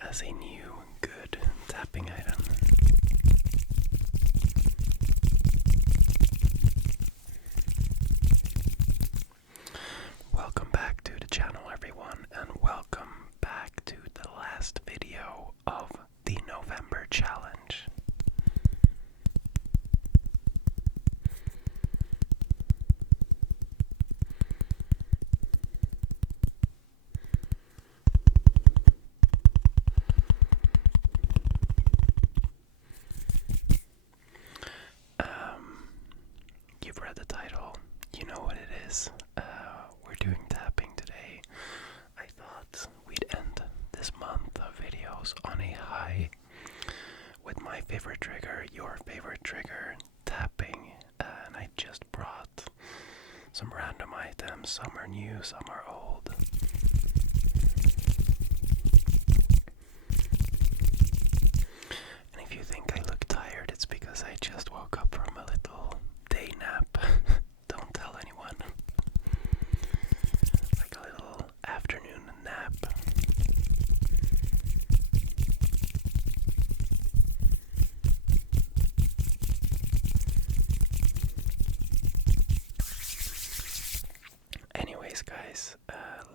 as a new good tapping item. Welcome back to the channel, everyone, and welcome back to the last video of the November challenge. You've read the title, you know what it is. We're doing tapping today. I thought we'd end this month of videos on a high with my favorite trigger, your favorite trigger, tapping, and I just brought some random items. Some are new, some are old. And if you think I look tired, it's because I just woke up from a little day nap. Don't tell anyone. Like a little afternoon nap. Anyways, guys,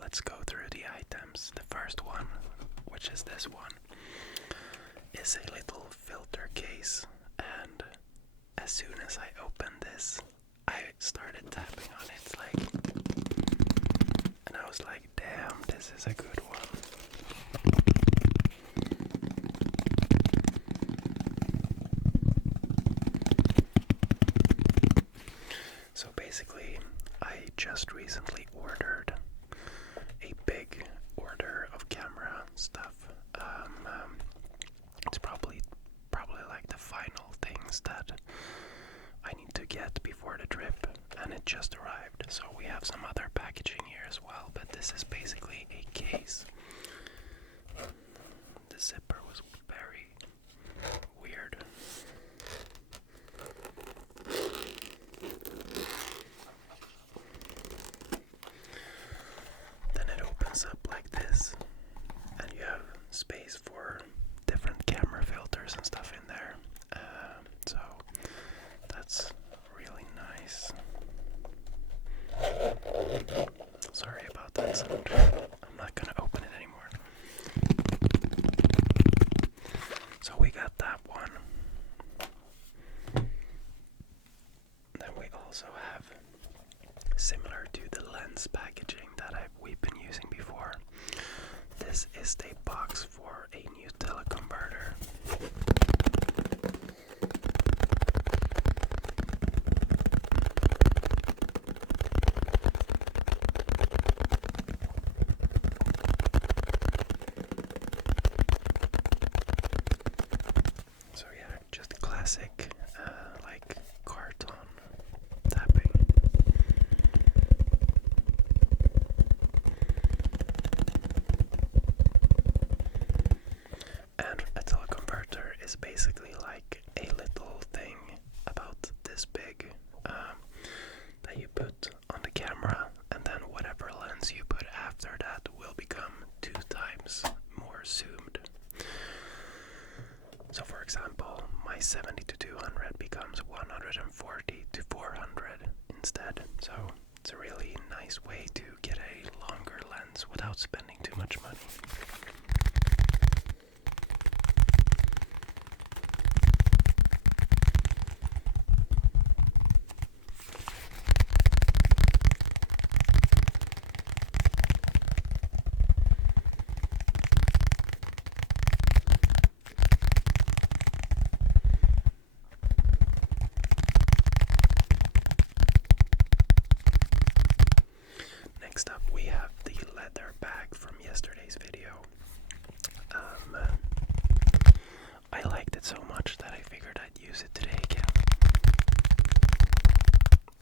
let's go through the items. The first one, which is this one, is a little filter case, and as soon as I opened this, I started tapping on it, and I was like, damn, this is a good one. So basically, I just recently ordered a big order of camera stuff. It's probably like the final things that I need to get before the trip, and it just arrived. So we have some other packaging here as well, but this is basically a case. The zipper was very weird. Then it opens up like this, and you have space for different camera filters and stuff in there. So that's really nice. Sorry about that sound. I'm not gonna open it anymore. So we got that one. Then we also have, similar to the lens packaging that we've been using before, this is the box for a new teleconverter. So yeah, just classic, like carton tapping. And a teleconverter is basically like a little thing about this big that you put on the camera, and then whatever lens you put after that will become 2 times more zoomed. So for example, my 70 to 200 becomes 140 to 400 instead. So it's a really nice way to get a longer lens without spending too much money. Next up, we have the leather bag from yesterday's video. I liked it so much that I figured I'd use it today again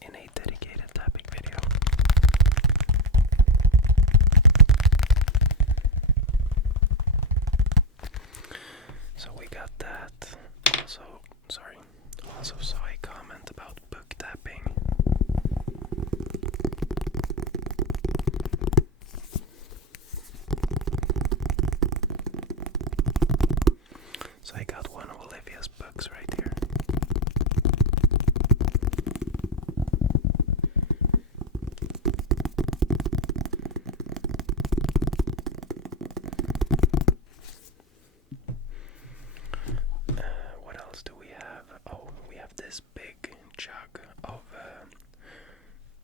in a dedicated tapping video. So we got that. Also saw a comment about book tapping. So I got one of Olivia's books right here. What else do we have? Oh, we have this big jug of,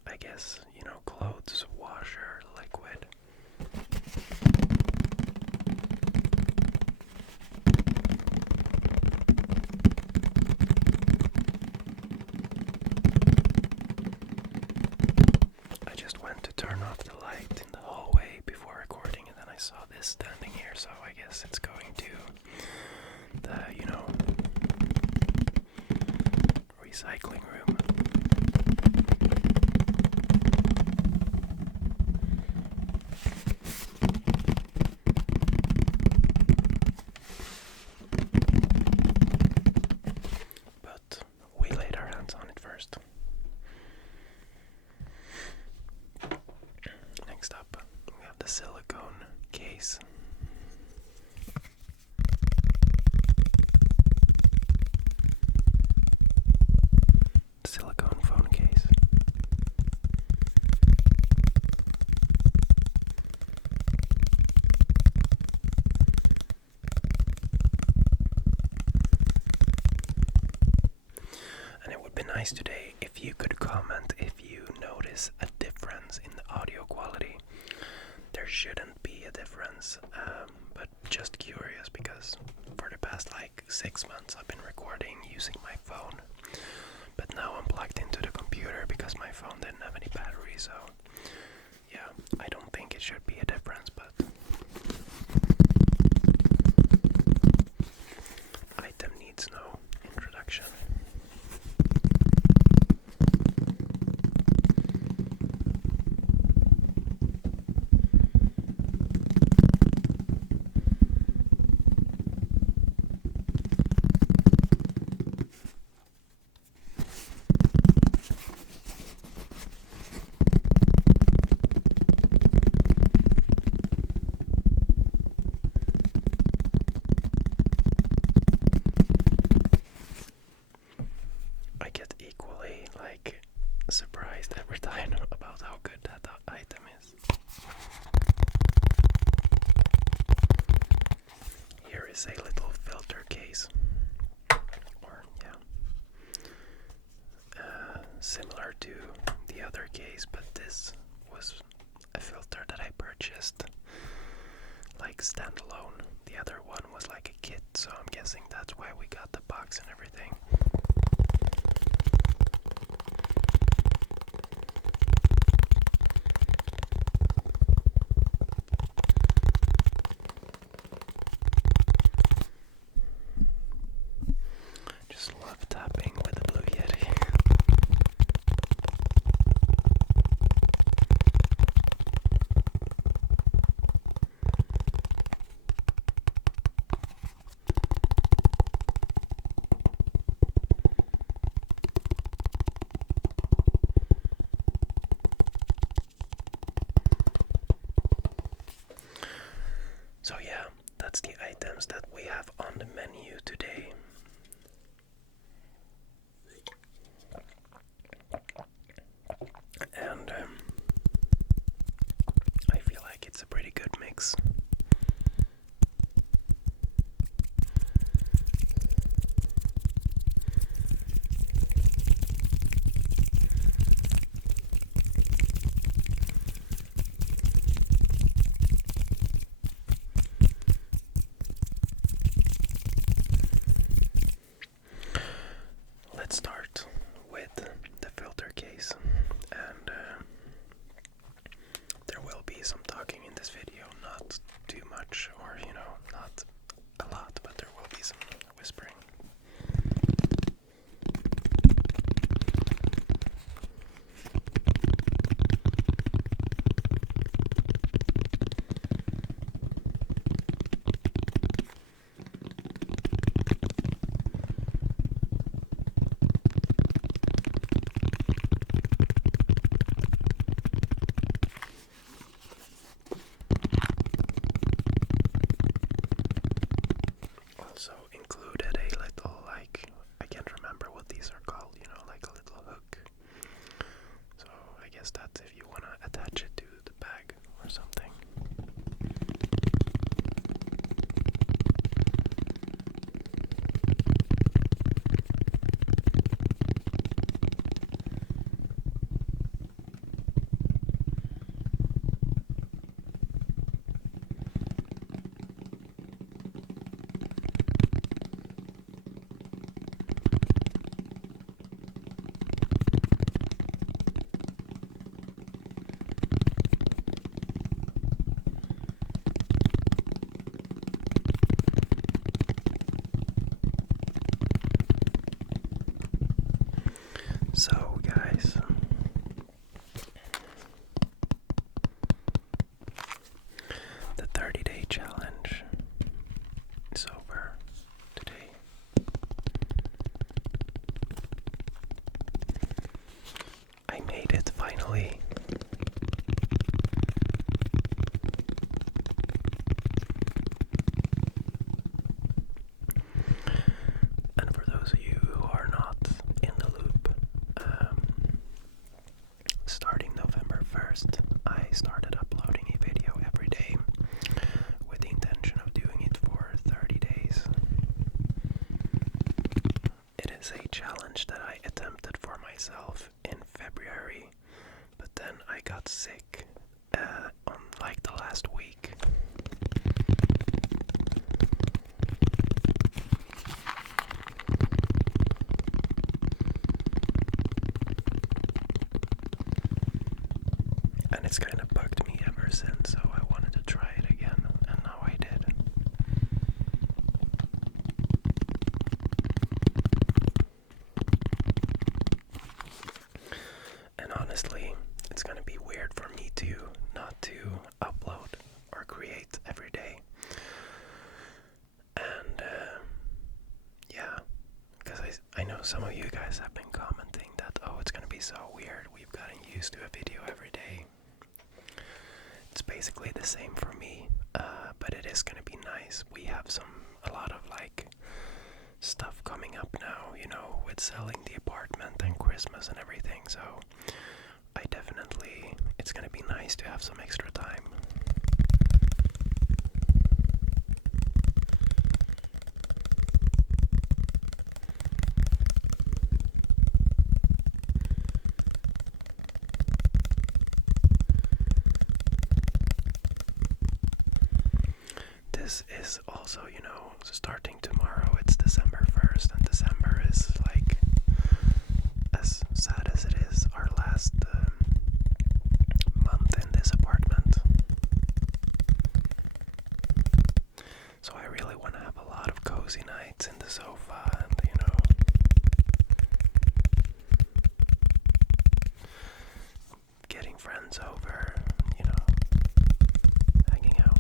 I guess, clothes washer liquid. I just went to turn off the light in the hallway before recording, and then I saw this standing here, so I guess it's going to the, recycling room. But we laid our hands on it first. Next up, we have the silicone case. Silicone phone case. And it would be nice today if you could comment if you notice a difference in the audio quality. There shouldn't be a difference, but just curious because for the past 6 months I've been recording using my phone. But now I'm plugged into the computer because my phone didn't have any battery, so yeah, I don't think it should be a difference, but item needs no introduction. Surprised every time about how good that item is. Here is a little filter case, similar to the other case, but this was a filter that I purchased standalone. The other one was like a kit, so I'm guessing that's why we got the box and everything. Just love tapping with the Blue Yeti. So yeah, that's the items that we have on the menu today. And I feel like it's a pretty good mix. Let's start with the filter case, and there will be some talking in this video, not these are called, you know, like a little hook. So I guess that's if you want to attach it to the bag or something. So guys, the 30-day challenge is over today. I made it finally. And for those of you who are not in the loop, starting November 1st, I started uploading a video every day with the intention of doing it for 30 days. It is a challenge that I attempted for myself in February, but then I got sick on like the last week. And it's kind of bugged me ever since, so I wanted to try it again, and now I did. And honestly, it's gonna be weird for me to not to upload or create every day. And yeah, because I know some of you guys have been commenting that, oh, it's gonna be so weird, we've gotten used to a video every day. It's basically the same for me, but it is gonna be nice. We have a lot of like stuff coming up now, you know, with selling the apartment and Christmas and everything, so it's gonna be nice to have some extra time. This is also, you know, starting tomorrow. It's December 1st, and December is like, as sad as it is, our last month in this apartment. So I really want to have a lot of cozy nights in the sofa and, you know, getting friends over, you know, hanging out.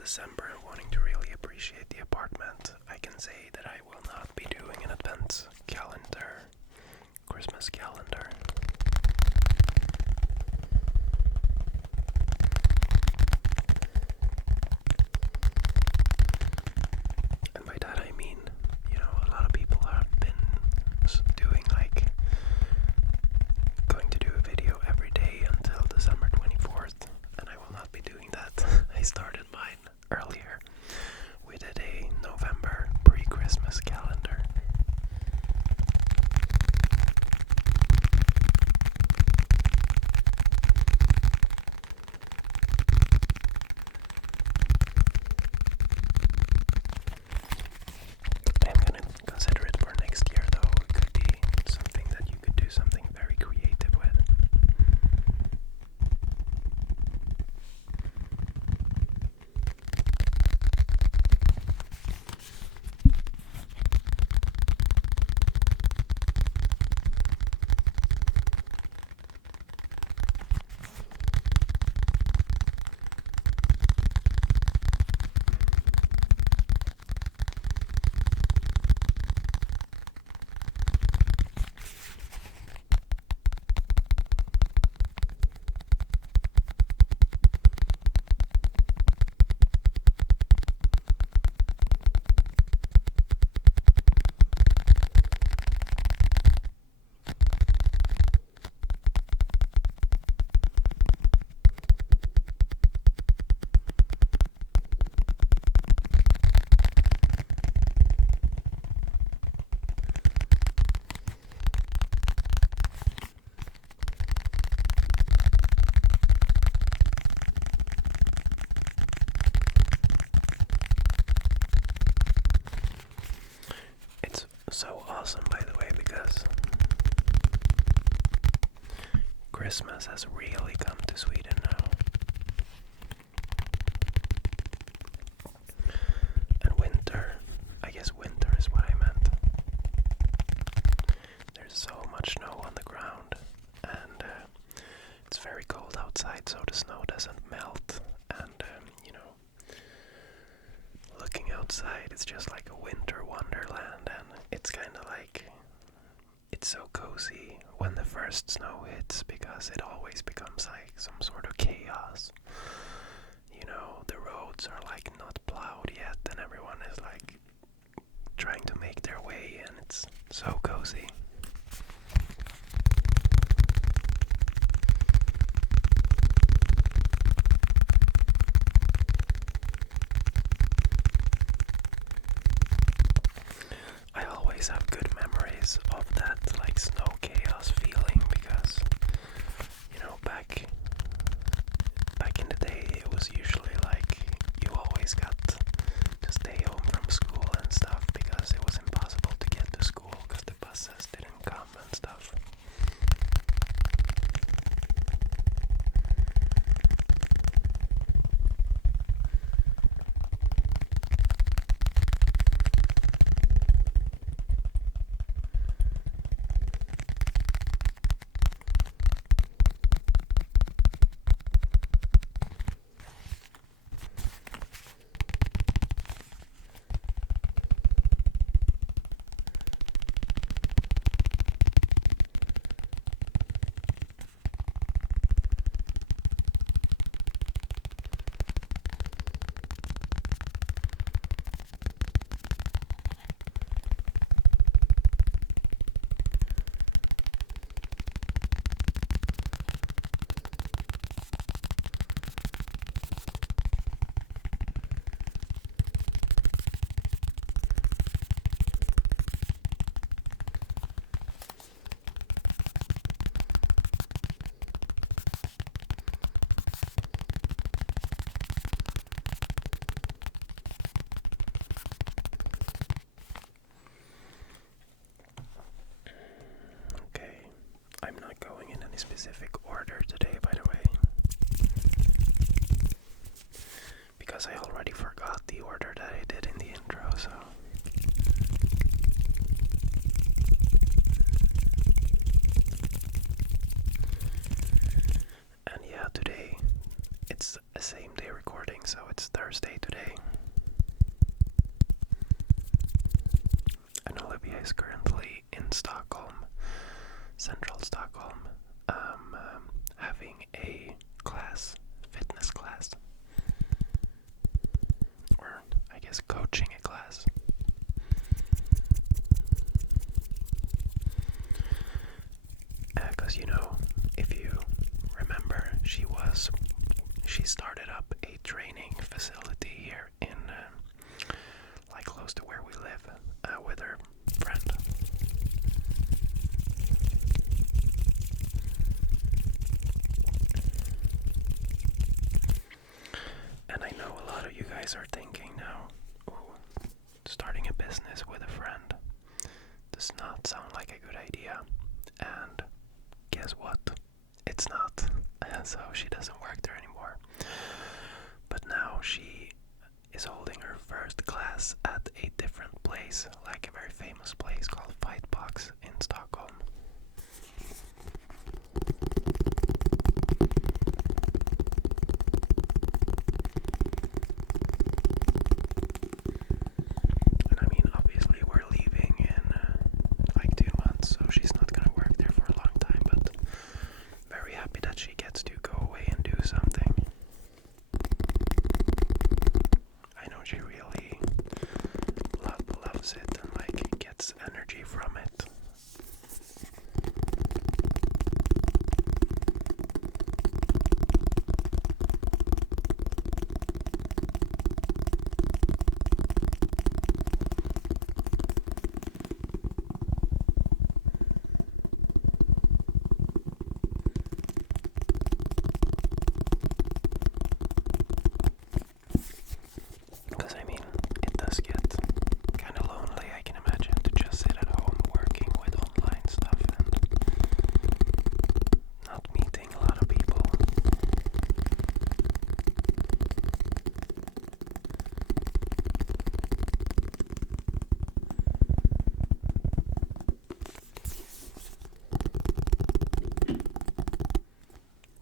December and wanting to really appreciate the apartment, I can say that I will not be doing an advent calendar, Christmas calendar. And by that I mean, a lot of people have been doing like going to do a video every day until December 24th, and I will not be doing that. I started mine earlier. We did a November pre-Christmas calendar. I'm gonna consider it for next year though. It could be something that you could do something very creative with. So awesome, by the way, because Christmas has really come to Sweden now. And winter, I guess winter is what I meant. There's so much snow on the ground, and it's very cold outside, so the snow doesn't melt. And, looking outside, it's just like a winter wonderland, and it's kind of like, it's so cozy when the first snow hits, because it always becomes like some sort of chaos. The roads are like not plowed yet, and everyone is like trying to make their way, and it's so cozy. I always have good memories of that like snow chaos feeling, because back in the day it was usually like you always got to stay home from school and stuff, because it was impossible to get to school because the buses didn't come and stuff. I'm not going in any specific order today, by the way, because I already forgot the order that I did in the intro, so and yeah, today it's a same day recording, so it's Thursday today. in Stockholm, central Stockholm, having a class, fitness class, or I guess coaching a class. Because if you remember, she started up a training facility here in like close to where we live, with her friend. And I know a lot of you guys are thinking now, ooh, starting a business with a friend does not sound like a good idea. And guess what? It's not. So she doesn't work there anymore. But now she is holding her first class at a different place, like a very famous place called Fightbox in Stockholm. And I mean, obviously we're leaving in like 2 months, so she's not gonna work there for a long time, but very happy that she gets to go away and do something. I know she really loves it and like gets energy from it. Because I mean, it does get kind of lonely, I can imagine, to just sit at home working with online stuff and not meeting a lot of people.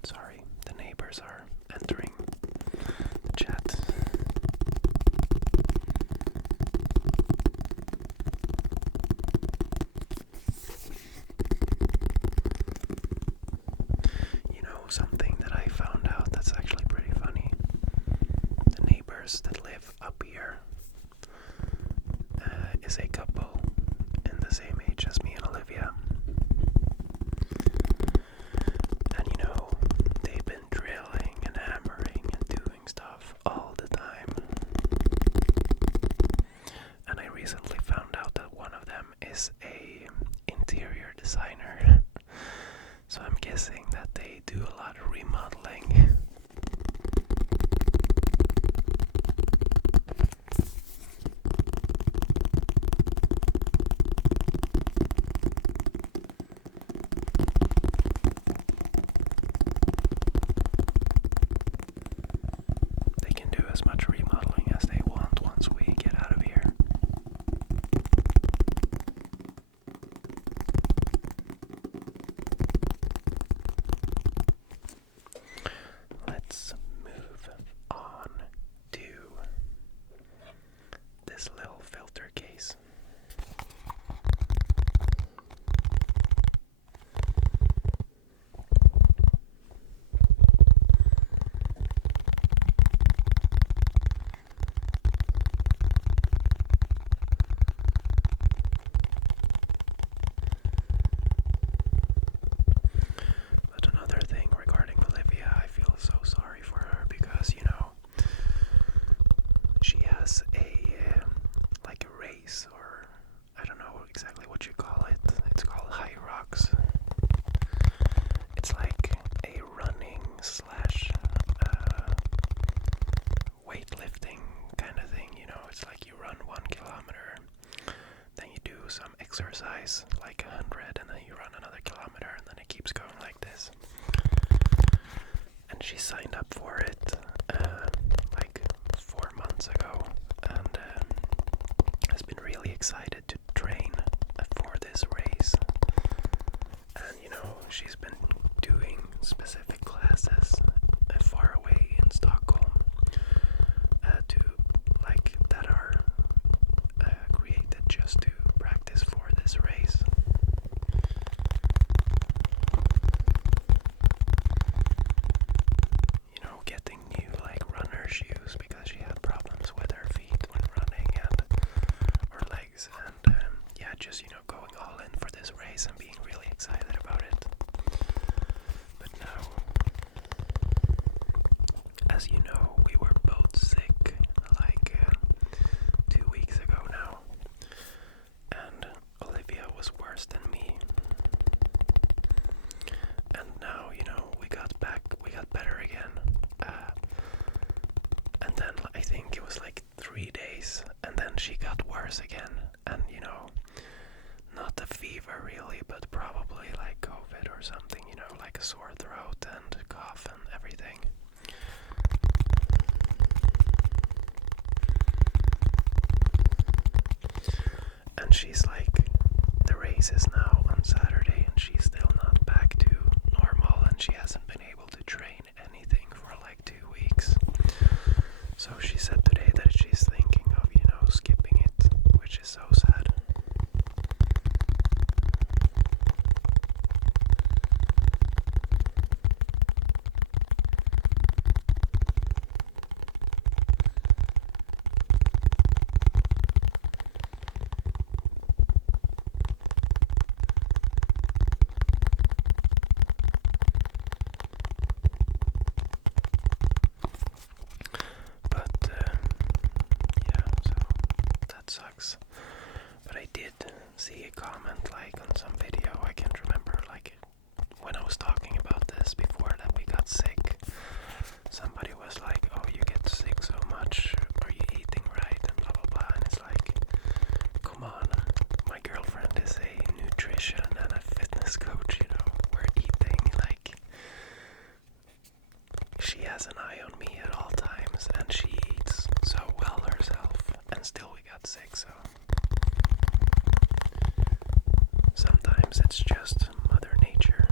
Sorry, the neighbors are entering the chat. Something that I found out that's actually pretty funny. The neighbors that live up here is a couple in the same age as me and Olivia. And they've been drilling and hammering and doing stuff all the time. And I recently found out that one of them is a interior designer. So I'm guessing that they do a lot of remodeling. They can do as much remodeling as they want once we get out of here. Let's move on to this little filter case. But another thing regarding Olivia, I feel so sorry for her because, she has like a race, or I don't know exactly what you call it. It's called High Rocks. It's like a running slash weightlifting kind of thing, It's like you run 1 kilometer, then you do some exercise, like 100, and then you run another kilometer, and then it keeps going like this. And she signed up for it like 4 months ago, and has been really excited to train for this race. And she's been doing specific classes far away in Stockholm that are created just to practice for this race. days and being really excited about it. But now, as you know, we were both sick like 2 weeks ago now, and Olivia was worse than me. And now, we got better again. And then I think it was like 3 days, and then she got worse again. And not a fever really, but probably like COVID or something, like a sore throat and cough and everything. And she's like, the race is now on Saturday and she's still not back to normal, and she hasn't been able to train anything for like 2 weeks. So she said today that she's thinking of, skipping it, which is so sad. Sucks. But I did see a comment like on some video, I can't remember, like when I was talking about this before that we got sick, somebody was like, oh, you get sick so much, are you eating right, and blah blah blah. And it's like, come on, my girlfriend is a nutrition and a fitness coach, we're eating, like, she has an eye on me at all times, and she eats so well herself, and still we got sick. So sometimes it's just Mother Nature.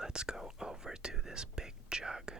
Let's go over to this big jug.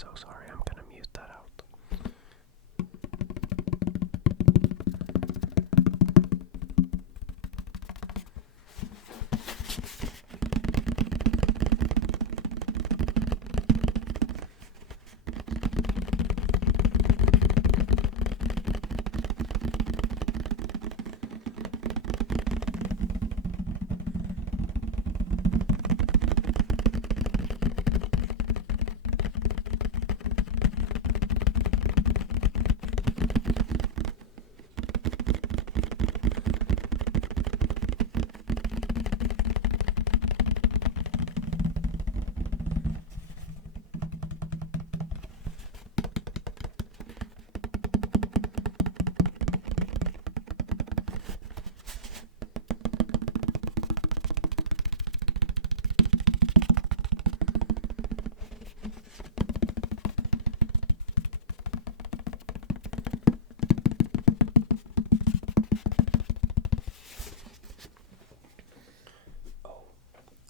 so sorry. I'm gonna mute that out.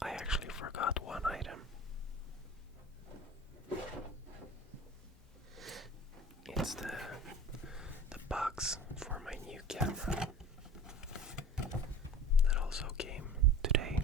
I actually forgot one item. It's the box for my new camera that also came today.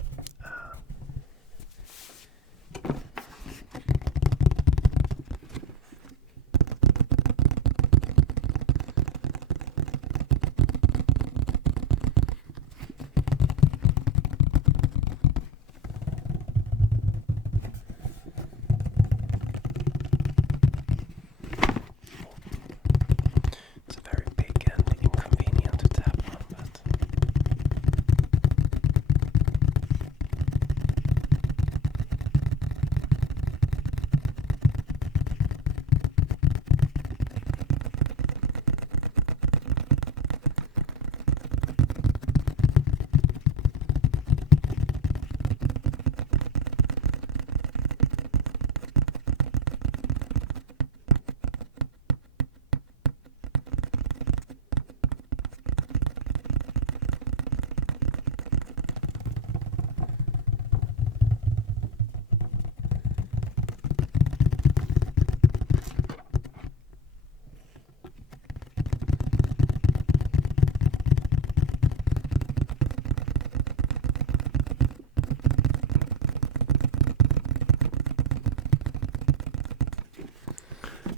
It's a very big and inconvenient to tap on, but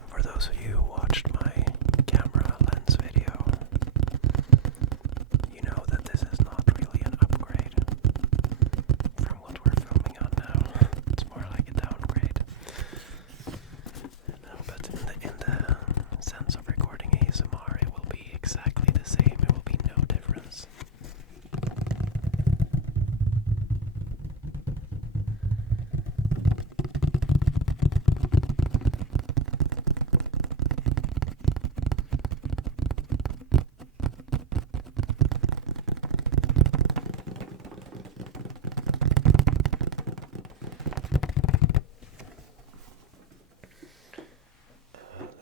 for those of you who watched my camera lens video, you know that this is not really an upgrade from what we're filming on now. It's more like a downgrade. No, but in the sense of recording ASMR, it will be exactly the same. It will be no difference.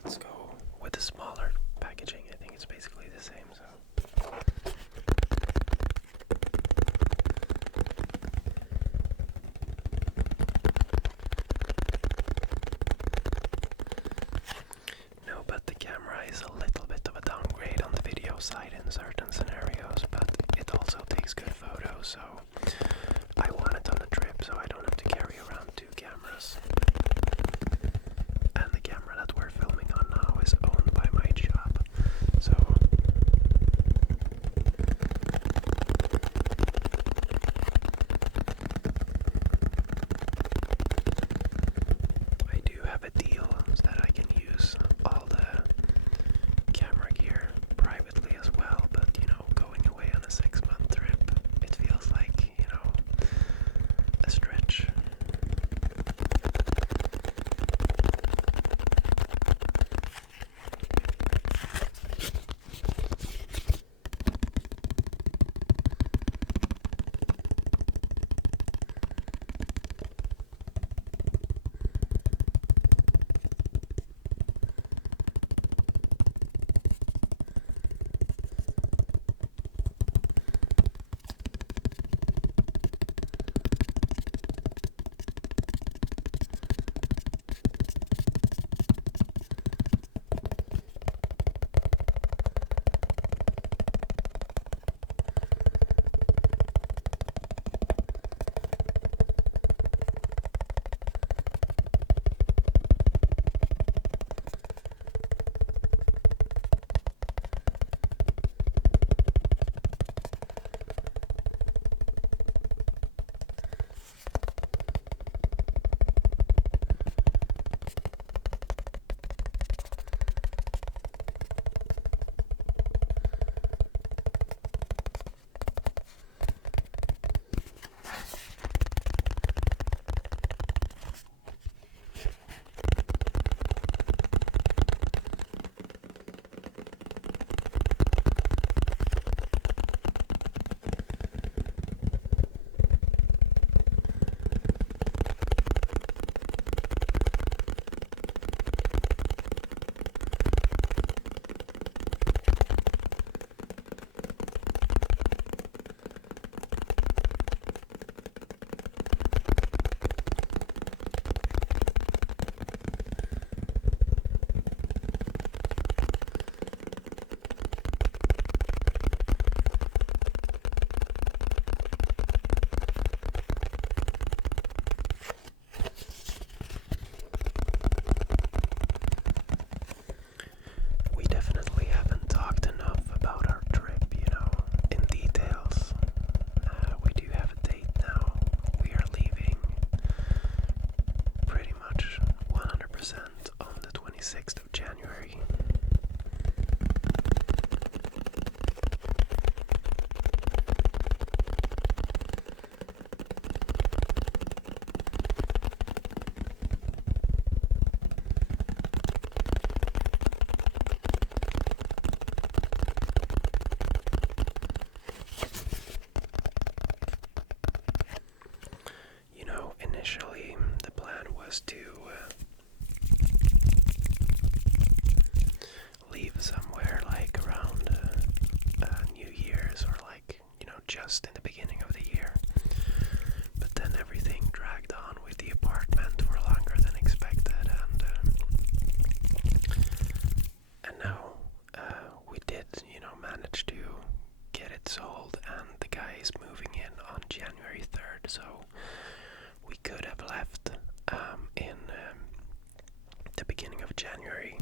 Let's go with the smaller packaging. I think it's basically the same. So. No, but the camera is a little bit of a downgrade on the video side in certain scenarios, but it also takes good photos, so I want it on a trip so I don't have to carry around two cameras. And the camera that we're filming on now is owned by my job, so I do have a deal that I can use all the camera gear privately as well, but you know, going away on a 6-month trip, it feels like much 100% on the 26th of January. Initially, the plan was to leave somewhere like around New Year's or like, just in the beginning of the year. But then everything dragged on with the apartment for longer than expected, and now we did, manage to get it sold, and the guy is moving in on January 3rd, so we could have left in the beginning of January,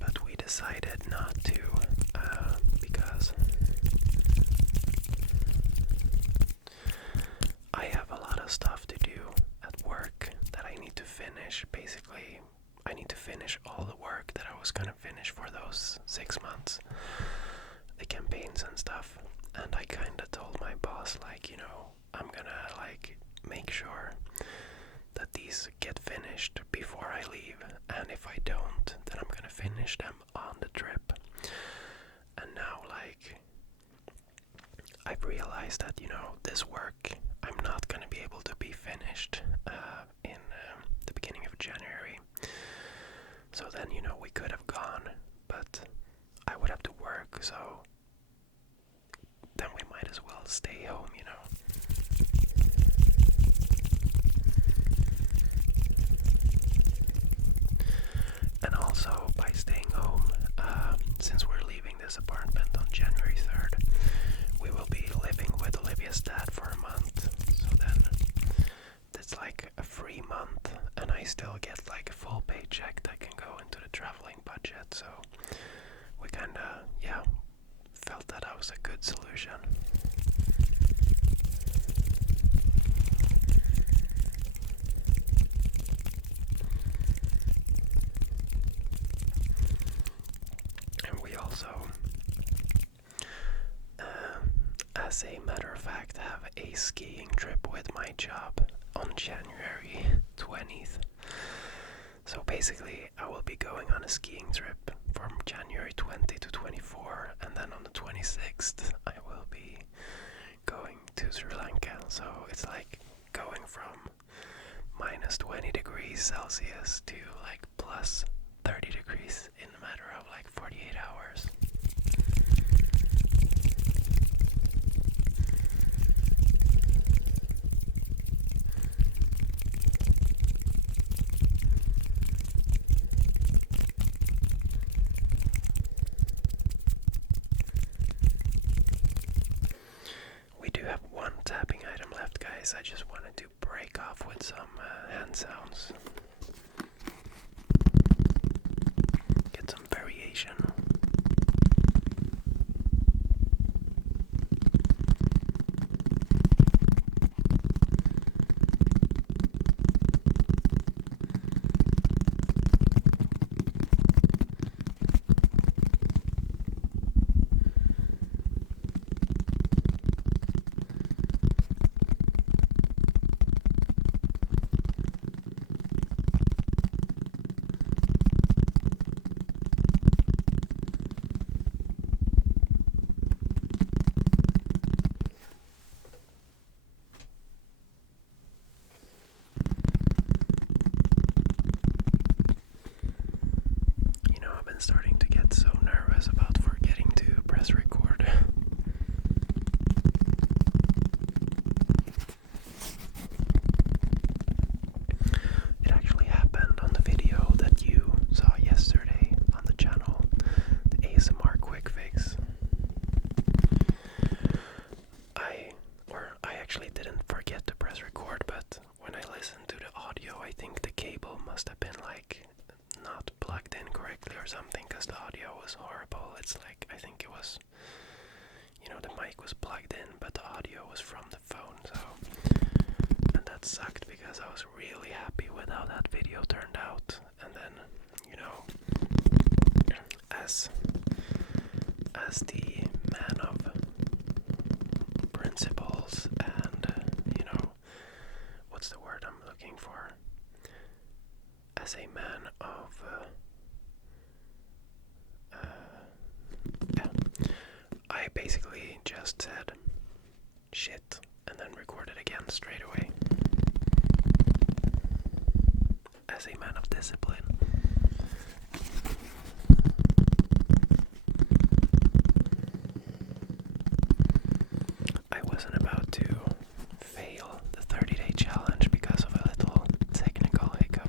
but we decided not to because I have a lot of stuff to do at work that I need to finish. Basically, I need to finish all the work that I was gonna finish for those 6 months, the campaigns and stuff, and I kinda told my boss, I'm gonna make sure that these get finished before I leave, and if I don't, then I'm gonna finish them on the trip. And now I've realized that this work I'm not gonna be able to be finished in the beginning of January. So then we could have gone, but I would have to work, so then we might as well stay home, And also, by staying home, since we're leaving this apartment on January 3rd, we will be living with Olivia's dad for a month. So then, that's like a free month, and I still get a full paycheck that can go into the traveling budget. So we kinda, felt that was a good solution. Also, as a matter of fact, have a skiing trip with my job on January 20th. So basically, I will be going on a skiing trip from January 20 to 24, and then on the 26th, I will be going to Sri Lanka. So it's like going from minus 20 degrees Celsius to plus 30 degrees in a matter of 48 hours. We do have one tapping item left, guys. I just wanted to break off with some hand sounds. Get some variation. Starting to get so nervous about forgetting to press record. It actually happened on the video that you saw yesterday on the channel, the ASMR quick fix. I actually didn't forget to press record, but when I listened to the audio, I think the cable must have been not plugged in correctly or something, because the audio was horrible. It's I think it was, the mic was plugged in, but the audio was from the phone, so, and that sucked because I was really happy with how that turned out. And then, you know, as the man of principles and, you know, what's the word I'm looking for? As a man of, I basically just said shit and then recorded again straight away. As a man of discipline. I wasn't about to fail the 30-day challenge because of a little technical hiccup.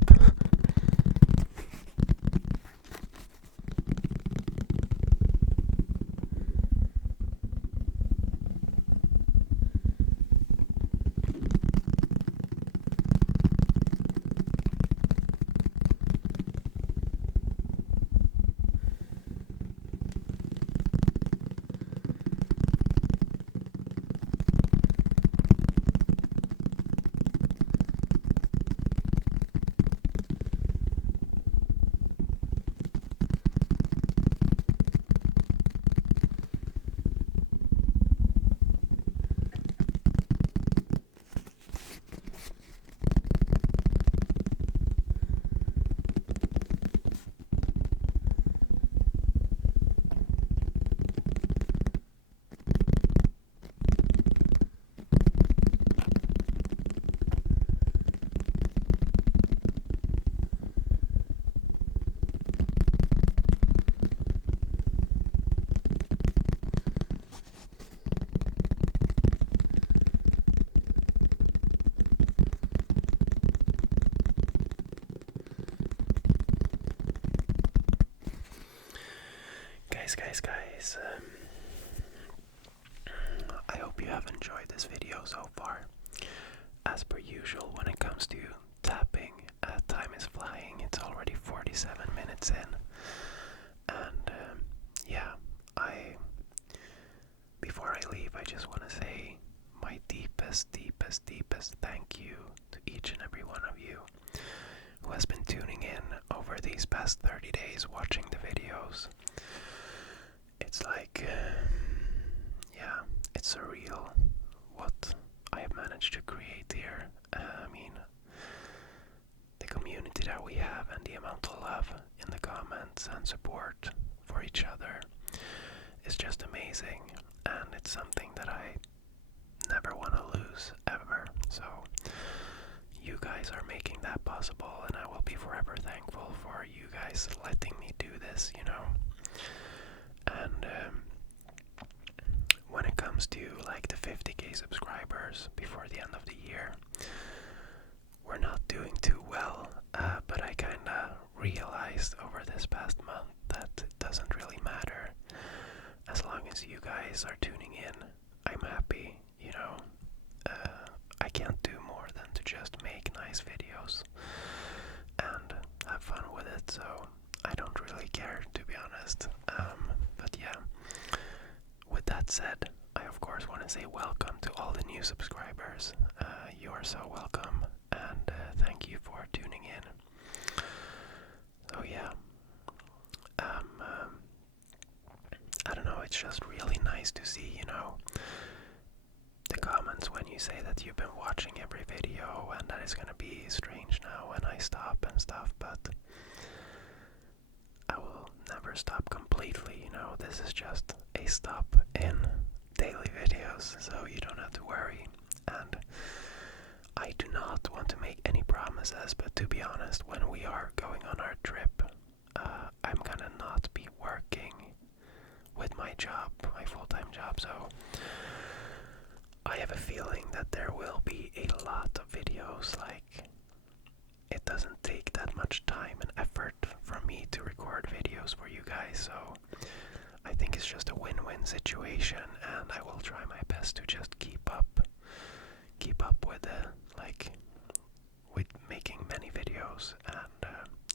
Guys, I hope you have enjoyed this video so far. As per usual, when it comes to tapping, time is flying. It's already 47 minutes in. And yeah, before I leave, I just want to say my deepest thank you to each and every one of you who has been tuning in over these past 30 days watching the videos. It's like, yeah, it's surreal what I have managed to create here. I mean, the community that we have and the amount of love in the comments and support for each other is just amazing, and it's something that I never want to lose, ever. So, you guys are making that possible, and I will be forever thankful for you guys letting me do this, you know. And when it comes to like the 50k subscribers before the end of the year, we're not doing too well, but I kinda realized over this past month that it doesn't really matter. As long as you guys are tuning in, I'm happy, you know. I can't do more than to just make nice videos and have fun with it, so I don't really care, to be honest. But yeah, with that said, I of course want to say welcome to all the new subscribers. You are so welcome, and thank you for tuning in. So yeah, I don't know, it's just really nice to see, you know, the comments when you say that you've been watching every video, and that it's gonna be strange now when I stop and stuff, but I will never stop completely, you know. This is just a stop in daily videos, so you don't have to worry. And I do not want to make any promises, but to be honest, when we are going on our trip, I'm gonna not be working with my job, my full-time job, so I have a feeling that there will be a lot of videos. Like, it doesn't take that much time and effort for me to record videos for you guys, so I think it's just a win-win situation, and I will try my best to just keep up with with making many videos, and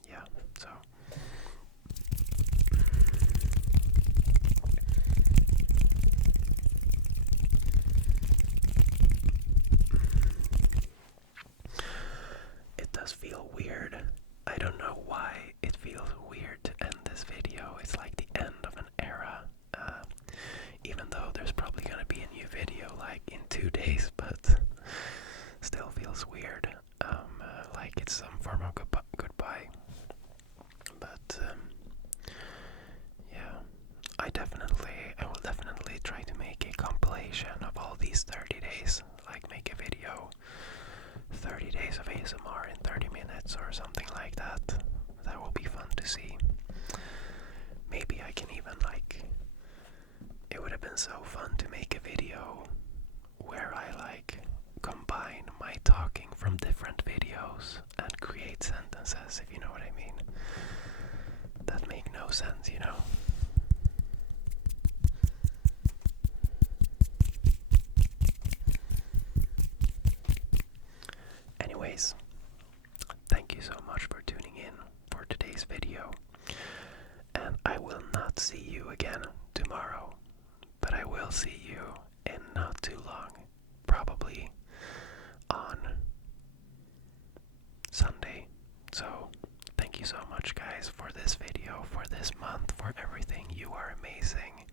yeah, so it does feel weird feels weird to end this video. It's like the end of an era. Even though there's probably gonna be a new video like in 2 days, but still feels weird. Like it's some form of goodbye. But yeah, I will definitely try to make a compilation of all these 30 days. Like make a video, 30 days of ASMR in 30 minutes or something like that. That will be fun to see. Maybe I can even it would have been so fun to make a video where I combine my talking from different videos and create sentences, if you know what I mean. That make no sense, you know. Anyways, thank you so much for tuning in for today's video, and I will not see you again tomorrow, but I will see you in not too long, probably on Sunday. So thank you so much guys for this video, for this month, for everything. You are amazing.